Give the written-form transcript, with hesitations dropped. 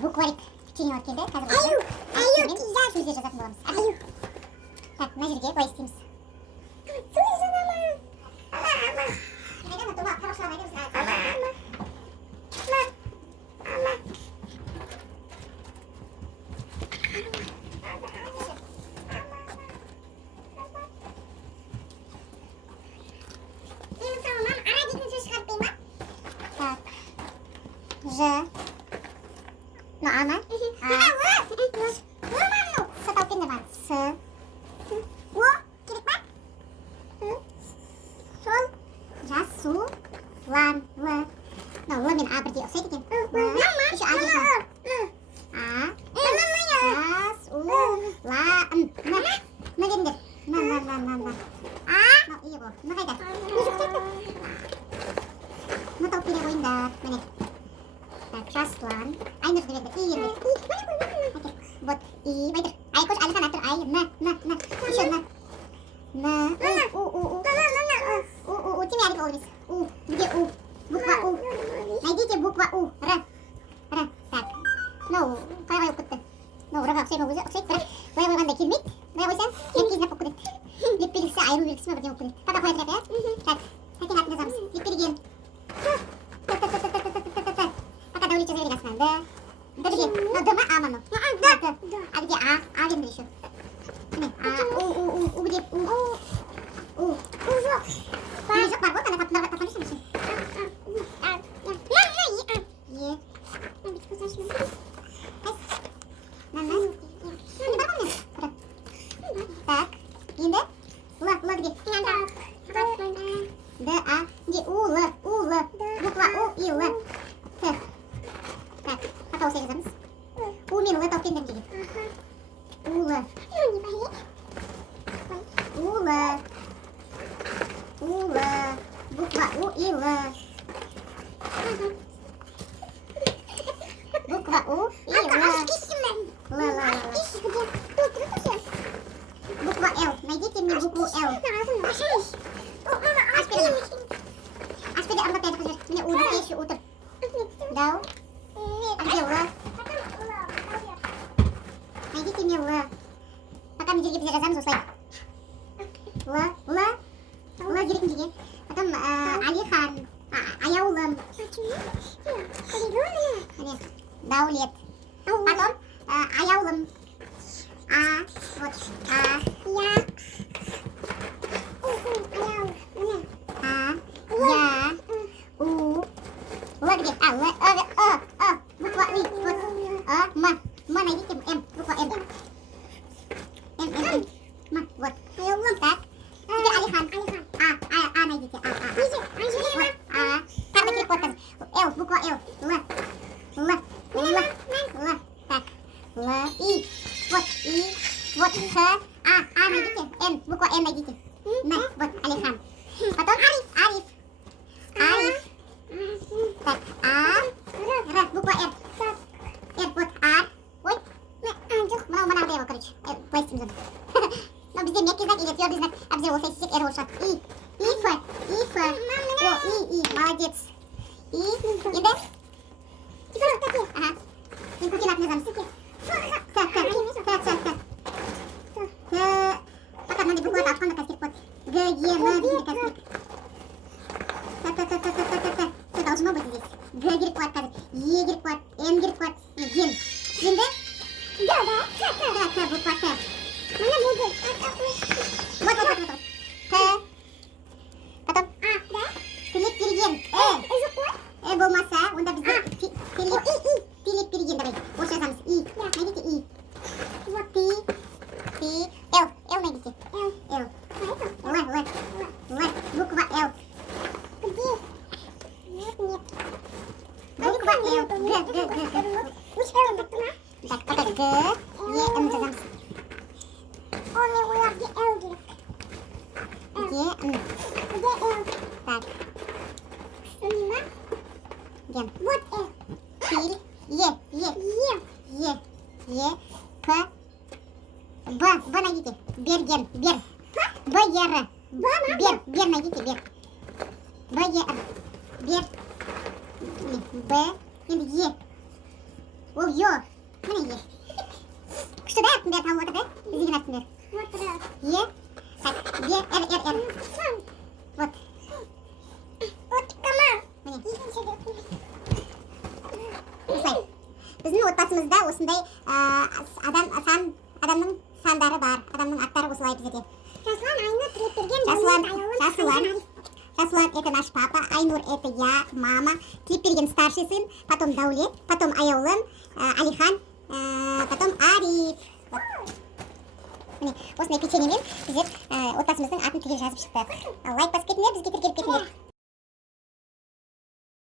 букварик кішкене келді. Қазір аю сөздер жазатын боламыз. Аю. Так, мына жерге былай істейміз. Ж. Ну, ана. С таукен бар. С. О, керек па? Сол. Жасу. Лан. Л. Ну, Л мен А бірдей ұқсайды екен. Еще А дейді. А. Жас. У. Ла. Н. Н дедіңдер. Н. А. Ну, ие бұл. Н қайда? Н тауып бере қойыңдар. Міне. Так, Жаслан. Ай нужно верно. И верно. Окей. Вот. И. Вайтер. Ай, кош, Алихан, Артур. Ай. На. Еще на. На. У. Тебе Алиф Олвис. У. Где У? Буква У. Найдите буква У. Р. Так. Ну, қалай оқытты. Ну, Рға ұқсай ма өзі? Ұқсайды, бірақ былай қойғанда келмейді. Былай қойсаң, кезіне болып кетеді. Леп белгісі, айыру белгісі ма бірден болып кетеді. Пока қоя тұрайық, иә? Так. Сәкен атын жазамыз. Леп берген. Пока даулет жаза берейік астынан. Д деген. Но Д ма А ма ну? Д. А где А? А верно еще. А. У где? У. Жоқ. Жоқ бар, вот она тапқан жүрсің үшін. Е. Так. Енді? Л где? Д, А. Где? Л. Буква У и Л. Т. Так. Пока осылай жазамыз. У мен Л тауып келдім деген. Улы. Буква У и Л. Буква У и Л. Буква Л. Найдите мне букву Л. Аспиде аңдап айтып жүр. Міне У десе еще утыр. Дау. А где Л? Найдите мне Л. Пока мы жерге бізде жазамыз осылай. Л керек неге. Потом Алихан. Аяулым. Даулет. Потом Аяулым. А. Вот. А. Я. Я. У. Л где? Л. Буква И. Вот. М. Найдите М. Буква М. М. Вот. Так. Теперь Алихан. А найдите. Вот. Каждый переход. Л. Буква Л. Л. Так. Л. И. Вот. И. Вот. Х. А найдите. Н. Буква Н найдите. Н. Вот. Алихан. Потом Ариф. Так. Р. Буква Р. Вот. Ой. Мынау его, короче. Пластим зады. Но бізде меккий знак или твердый знак. А бізде осылай істесек Р болушы. Иф. О, И. Молодец. И. Енді? Ага. Мен көкен атын жазамыз. Так. Пока мынандай букваларды алып қазір керек болады. Г, Е, Н дейді қазір керек. Так. Все должно быть здесь. Г керек болады қазір. Е керек болады. Н керек болады. Ген. Енді? К, буква К. Вот. Т. Потом Филипп Переген. Болмаса, онда бізде Филипп Переген. Давай, осы жазамыз. И. Найдите И. Л найдите. Л. Буква Л. Буква Л. Г. Так, пока Г. Е, Н жазамыз. Так. Ген. Вот Филь. Е. П. Б найдите. Берген. Бер. Бер найдите. Бер. Бер. Б. Енді Е. Ол Ой-ой. Міне е. Күшті да, әріптің бәрі табылып отыр да? Іздеген әріптің бәрі. Е. Так, Б, Р. Вот. Міне. Осылай. Біздің отбасымызда осындай адамның сандары бар. Адамның аттары осылай біздерде. Жасұлан это наш папа, Айнур это я, мама, Тілепберген старший сын, потом Даулет, потом аяулым, Алихан, потом Ариф. Міне, осындай печеньемен біздер отбасымыздың атын түгел жазып шықты. Лайк